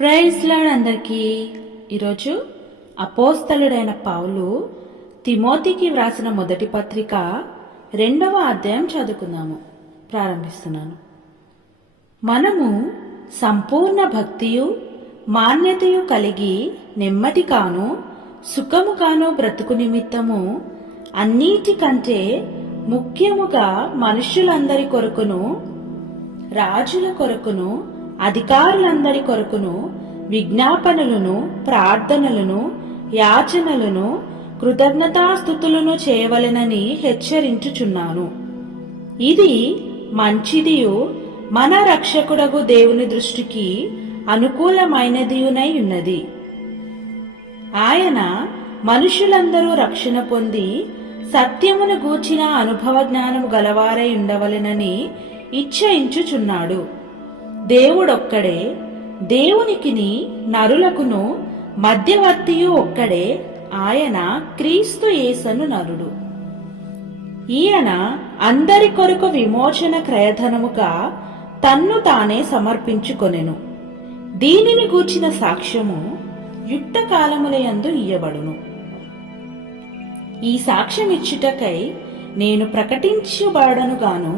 Praise lord అందరికీ. ఈరోజు అపోస్తలుడైన పౌలు తిమోతికి వ్రాసిన మొదటి పత్రిక 2వ అధ్యాయం చదువుకుందాము. ప్రారంభిస్తున్నాను. మనము సంపూర్ణ భక్తియు మాన్యతయు కలిగి నెమ్మదిగాను సుఖముగాను బ్రతుకు నిమిత్తము అన్నిటికంటే ముఖ్యముగా మనుష్యులందరి కొరకును రాజుల కొరకును అధికారులందరి కొరకును విజ్ఞాపనలను ప్రార్థనలను యాచనలను కృతజ్ఞతాస్తుతులను చేయవలెనని హెచ్చరించుచున్నాను. ఇది మంచిదియు మన రక్షకుడగు దేవుని దృష్టికి అనుకూలమైనదియునై ఉన్నది. ఆయన మనుషులందరూ రక్షణ పొంది సత్యమును గూర్చిన అనుభవ జ్ఞానము గలవారై ఉండవలెనని ఇచ్చయించుచున్నాడు. దేవుడొక్కడే, దేవునికిని నరులకును మధ్యవర్తియు ఒక్కడే, ఆయన క్రీస్తు యేసను నరుడు. ఈయన అందరి కొరకు విమోచన క్రయధనముగా తన్ను తానే సమర్పించుకొనెను. దీనిని గూర్చిన సాక్ష్యము యుక్త కాలములయందు ఇయ్యబడును. ఈ సాక్ష్యమిచ్చుటకై నేను ప్రకటించబడను గాను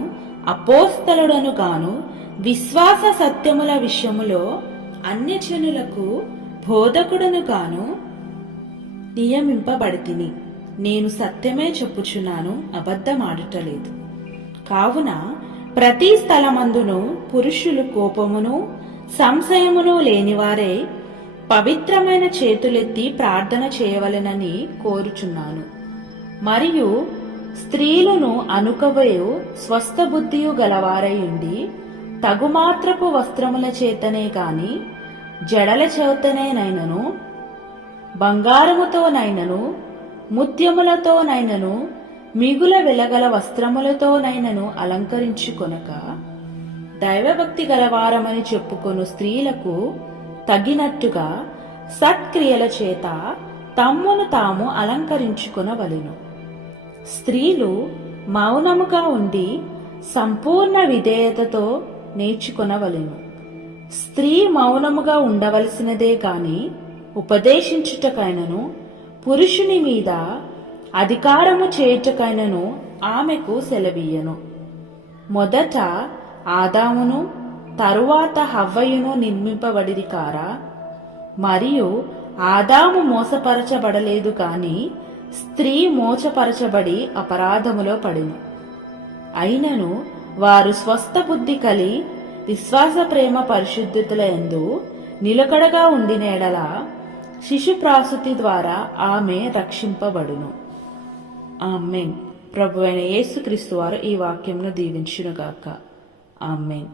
అపోస్తలుడను గాను విశ్వాస సత్యముల విషయములో అన్యజనులకు బోధకుడను గాను నియమింపబడితిని. నేను సత్యమే చెప్పుచున్నాను, అబద్ధమాడుటలేదు. కావున ప్రతి స్థలమందును పురుషులు కోపమును సంశయమును లేనివారే పవిత్రమైన చేతులెత్తి ప్రార్థన చేయవలెనని కోరుచున్నాను. మరియు స్త్రీలను అనుకవయు స్వస్థ బుద్ధియు గలవారై ఉండి తగుమాత్రపు వస్త్రముల చేతనే గాని జడల చేతనేనైనను బంగారముతోనైనను ముత్యములతోనైనను మిగుల వెలగల వస్త్రములతోనైనను అలంకరించుకొనక దైవభక్తి గలవారమని చెప్పుకొను స్త్రీలకు తగినట్టుగా సత్క్రియల చేత తమ్మును తాము అలంకరించుకొనవలెను. స్త్రీలు మౌనముగా ఉండి సంపూర్ణ విధేయతతో నేర్చుకొనవలెను. స్త్రీ మౌనముగా ఉండవలసినదే గాని ఉపదేశించుటకైనను పురుషుని మీద అధికారము చేయుటకైనను ఆమెకు సెలవీయను. మొదట ఆదామును తరువాత హవ్వయును నిర్మింపబడిరి కారా? మరియు ఆదాము మోసపరచబడలేదు కాని స్త్రీ మోసపరచబడి అపరాధములో పడిను. అయినను వారు స్వస్థ బుద్ధి కలి విశ్వాస ప్రేమ పరిశుద్ధతుల యందు నిలకడగా ఉండిన ఎడల శిశుప్రాసూతి ద్వారా ఆమె రక్షింపబడును. ఆమేన్. ప్రభువైన యేసుక్రీస్తు వారు ఈ వాక్యమును దీవించునుగాక. ఆమేన్.